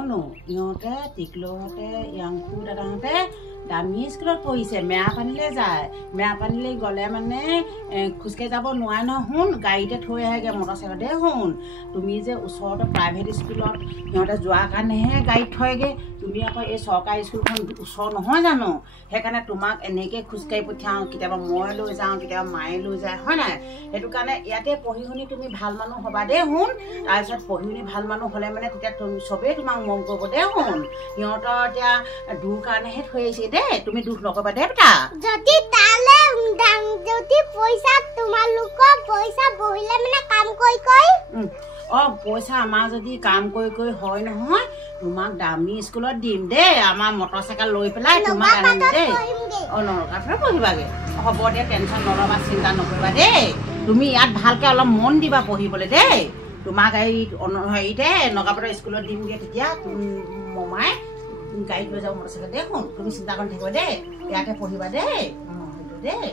কিয়নো ইহঁতে টিকলহঁতে ইয়াংকু দাদাহঁতে দামী স্কুলত পঢ়িছে মেৰাপানীলৈ যায় মেৰাপানীলৈ গ'লে মানে খোজকাঢ়ি যাব নোৱাৰে নহয় শুন গাড়ীতে থৈ আহেগৈ মটৰচাইকেলতে শুন তুমি যে ওচৰতে প্ৰাইভেট স্কুলত সিহঁতে যোৱাৰ কাৰণেহে গাড়ীত থয়গৈ তুমি আকৌ এই চৰকাৰী স্কুলখন ওচৰ নহয় জানো সেইকাৰণে তোমাক এনেকৈ খোজকাঢ়ি পঠিয়াওঁ কেতিয়াবা মই লৈ যাওঁ কেতিয়াবা মায়ে লৈ যায় হয় নাই সেইটো কাৰণে ইয়াতে পঢ়ি শুনি তুমি ভাল মানুহ হ'বা দেই শুন তাৰপিছত পঢ়ি শুনি ভাল মানুহ হ'লে মানে তেতিয়া চবেই তোমাক মৰম কৰিব দেই শুন সিহঁতৰ এতিয়া দুৰ কাৰণেহে থৈ আহিছে দেই তুমি দুখ নকৰিবা দেই বেটা যদি তালে যদি পইচা তোমালোকৰ পইচা বহিলে মানে কাম কৰি পইচা আমাৰ যদি কাম কৰি হয় নহয় তোমাক দামী স্কুলত দিম দেই আমাৰ মটৰচাইকেল লৈ পেলাই তোমাক আনিম দেই নৰকাফে পঢ়িবাগে হ'ব দে টেনশ্যন নল'বা চিন্তা নকৰিবা দেই তুমি ইয়াত ভালকৈ অলপ মন দিবা পঢ়িবলৈ দেই তোমাক হেৰিতে নগাপাতৰ স্কুলত দিমগৈ তেতিয়া মমাই গাড়ীত লৈ যাব মটৰচাইকেল দেখোন তুমি চিন্তা কৰি থাকিবা দেই ইয়াতে পঢ়িবা দেই সেইটো দেই